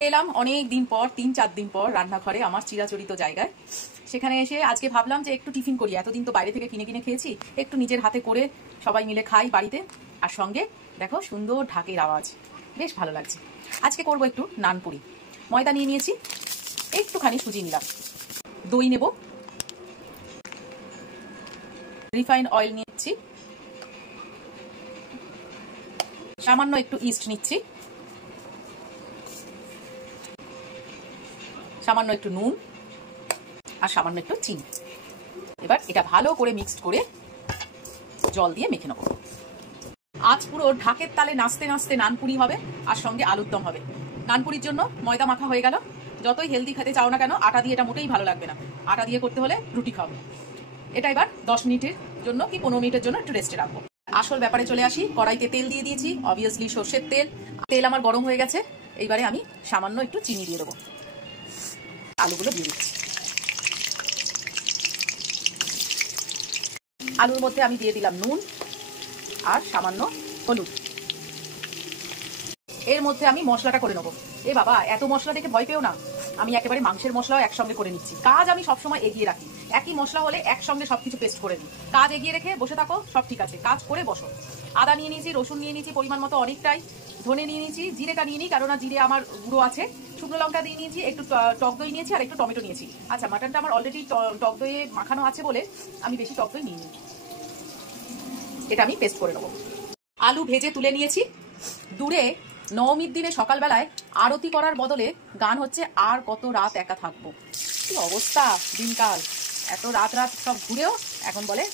এলাম অনেক দিন পর, 3-4 দিন পর রান্নাঘরে, আমার চিরাচরিত জায়গায়। সেখানে এসে আজকে ভাবলাম যে একটু টিফিন করি। এতদিন তো বাইরে থেকে কিনে কিনে খেয়েছি, একটু নিজের হাতে করে সবাই মিলে খাই বাড়িতে। আর সঙ্গে দেখো সুন্দর ঢাকের আওয়াজ, বেশ ভালো লাগছে। আজকে করব একটু নানপুরি। ময়দা নিয়ে নিয়েছি, একটুখানি সুজি নিলাম, দই নেব, রিফাইন্ড অয়েল নিচ্ছি, সামান্য একটু ইস্ট নিচ্ছি, সামান্য একটু নুন আর সামান্য একটু চিনি। এবার এটা ভালো করে মিক্সড করে জল দিয়ে মেখে নেব। আজ পুরো ঢাকের তালে নাচতে নাচতে নানপুরি হবে, আর সঙ্গে আলুর দম হবে। নানপুরির জন্য ময়দা মাখা হয়ে গেল। যতই হেলদি খেতে চাও না কেন, আটা দিয়ে এটা মোটেই ভালো লাগবে না। আটা দিয়ে করতে হলে রুটি খাবে। এটা এবার 10 মিনিটের জন্য কি 15 মিনিটের জন্য একটু রেস্টে রাখবো। আসল ব্যাপারে চলে আসি। কড়াইতে তেল দিয়ে দিয়েছি, অবভিয়াসলি সর্ষের তেল। তেল আমার গরম হয়ে গেছে। এইবারে আমি সামান্য একটু চিনি দিয়ে দেবো, আলুগুলো দিয়ে দিচ্ছি। আলুর মধ্যে আমি দিয়ে দিলাম নুন আর সামান্য হলুদ। এর মধ্যে আমি মশলাটা করে নেবো। এ বাবা, এত মশলা দেখে ভয় পেও না। আমি একেবারে মাংসের মশলাও একসঙ্গে করে নিচ্ছি। কাজ আমি সবসময় এগিয়ে রাখি। একই মশলা হলে একসঙ্গে সবকিছু পেস্ট করে নিই। কাজ এগিয়ে রেখে বসে থাকো, সব ঠিক আছে, কাজ করে বসো। আদা নিয়ে নিয়েছি, রসুন নিয়ে নিয়েছি পরিমাণ মতো অনেকটাই, ধনে নিয়ে নিয়েছি, জিরেটা নিয়ে নিই কারণ জিরে আমার গুঁড়ো আছে, শুকনো লঙ্কা দিয়ে নিয়েছি, একটু টক দই নিয়েছি আর একটু টমেটো নিয়েছি। আচ্ছা, মাটনটা আমার অলরেডি টক দইয়ে মাখানো আছে বলে আমি বেশি টক দই নিয়ে নিই। এটা আমি পেস্ট করে নেবো। আলু ভেজে তুলে নিয়েছি। দূরে নবমীর দিনে সকালবেলায় আরতি করার বদলে গান হচ্ছে আর কত রাত একা থাকবো। কি অবস্থা দিনকাল! এত রাত রাত সব ঘুরেও এখন বলে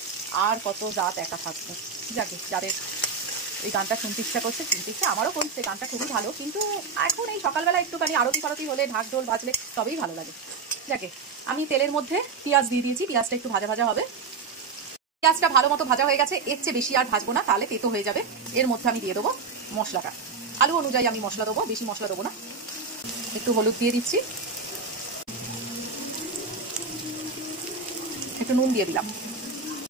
আর কত রাত একা থাকবো। যাকে যাদের এই গানটা শুনতে ইচ্ছা করছে, শুনতে ইচ্ছা আমারও করছে, গানটা খুবই ভালো, কিন্তু এখন এই সকালবেলা একটুখানি আরতি ফারতি হলে, ঢাক ঢোল বাজলে তবেই ভালো লাগে। যাকে আমি তেলের মধ্যে পেঁয়াজ দিয়ে দিয়েছি, পেঁয়াজটা একটু ভাজা ভাজা হবে। পেঁয়াজটা ভালো মতো ভাজা হয়ে গেছে, এর চেয়ে বেশি আর ভাজবো না, তাহলে তেতো হয়ে যাবে। এর মধ্যে আমি দিয়ে দেবো মশলাটা। আলু অনুযায়ী আমি মশলা দেবো, বেশি মশলা দেবো না। একটু হলুদ দিয়ে দিচ্ছি, একটু নুন দিয়ে দিলাম।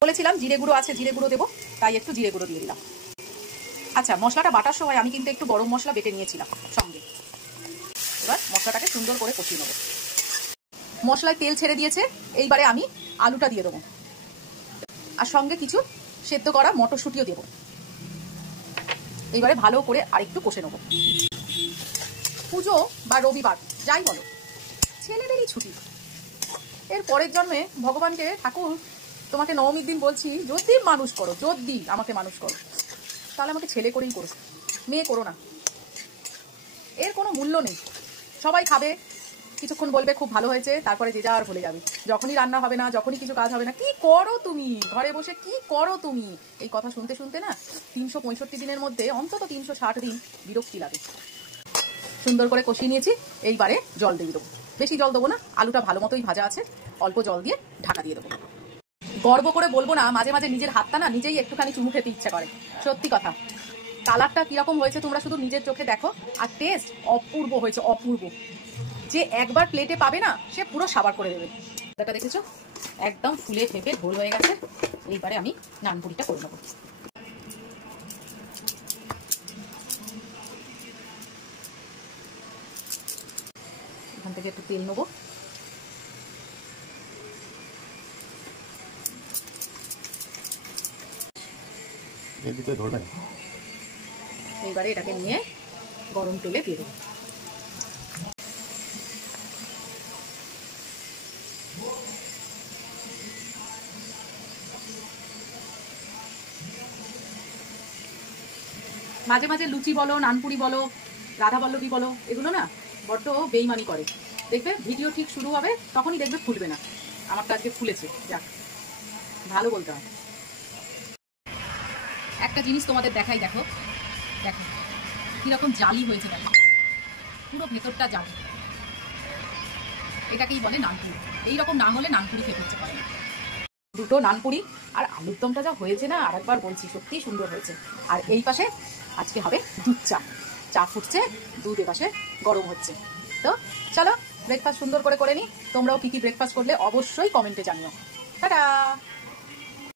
বলেছিলাম জিরে গুঁড়ো আছে, জিরে গুঁড়ো দেবো, তাই একটু জিরে গুঁড়ো দিয়ে দিলাম। আচ্ছা, মশলাটা বাটার সময় আমি কিন্তু একটু গরম মশলা বেটে নিয়েছিলাম সঙ্গে। এবার মশলাটাকে সুন্দর করে কষিয়ে নেবো। মশলায় তেল ছেড়ে দিয়েছে, এইবারে আমি আলুটা দিয়ে দেবো, আর সঙ্গে কিছু সেদ্ধ করা মটরশুঁটিও দেবো। এইবারে ভালো করে আরেকটু কষে নেবো। পুজো বা রবিবার যাই বলো, ছেলেদেরই ছুটি। এর পরের জন্মে ভগবানকে, ঠাকুর তোমাকে নবমীর দিন বলছি, যদি মানুষ করো, যদি আমাকে মানুষ করো, তাহলে আমাকে ছেলে করেই করো, মেয়ে করো না। এর কোনো মূল্য নেই। সবাই খাবে, কিছুক্ষণ বলবে খুব ভালো হয়েছে, তারপরে যে যা আর ভুলে যাবে। যখনই রান্না হবে না, যখনই কিছু কাজ হবে না, কি করো তুমি ঘরে বসে, কি করো তুমি, এই কথা শুনতে শুনতে না 365 দিনের মধ্যে অন্তত 360 দিন বিরক্তি লাগে। সুন্দর করে কষিয়ে নিয়েছি, এইবারে জল দিয়ে দেবো। বেশি জল দেবো না, আলুটা ভালো মতোই ভাজা আছে, অল্প জল দিয়ে ঢাকা দিয়ে দেবো। গর্ব করে বলবো না, মাঝে মাঝে নিজের হাতটা না নিজেই একটুখানি চুমু খেতে ইচ্ছা করে, সত্যি কথা। কালারটা কিরকম হয়েছে তোমরা শুধু নিজের চোখে দেখো, আর টেস্ট অপূর্ব হয়েছে, অপূর্ব। যে একবার প্লেটে পাবে না, সে পুরো সাবার করে দেবে। এটা দেখেছো, একদম ফুলে ফেপে ঝোল হয়ে গেছে। এইবারে আমি নানপুরিটা করে নেবো। এখান থেকে একটু তেল নেবো, এইবারে এটাকে নিয়ে গরম তেলে দিয়ে দেবো। মাঝে মাঝে লুচি বলো, নানপুরি বলো, রাধা বল্লভী বলো, এগুলো না বড্ড বেইমানি করে। দেখবে ভিডিও ঠিক শুরু হবে, তখনই দেখবে ফুলবে না। আমার তো আজকে ফুলেছে, যাক, ভালো বলতে হবে। একটা জিনিস তোমাদের দেখাই, দেখো দেখো কিরকম জালি হয়েছে, দেখো পুরো ভেতরটা জালি। এটাকেই বলে নানপুরি। এইরকম না হলে নানপুরি খেতে ইচ্ছে করে না। দুটো নানপুরি আর আলুর দমটা যা হয়েছে না, আরেকবার বলছি, সত্যিই সুন্দর হয়েছে। আর এই পাশে আজকে হবে দুধ চা, চা ফুটছে, দুধ এ পাশে গরম হচ্ছে। তো চলো ব্রেকফাস্ট সুন্দর করে নিই। তোমরাও কি কি ব্রেকফাস্ট করলে অবশ্যই কমেন্টে জানিও। টাটা।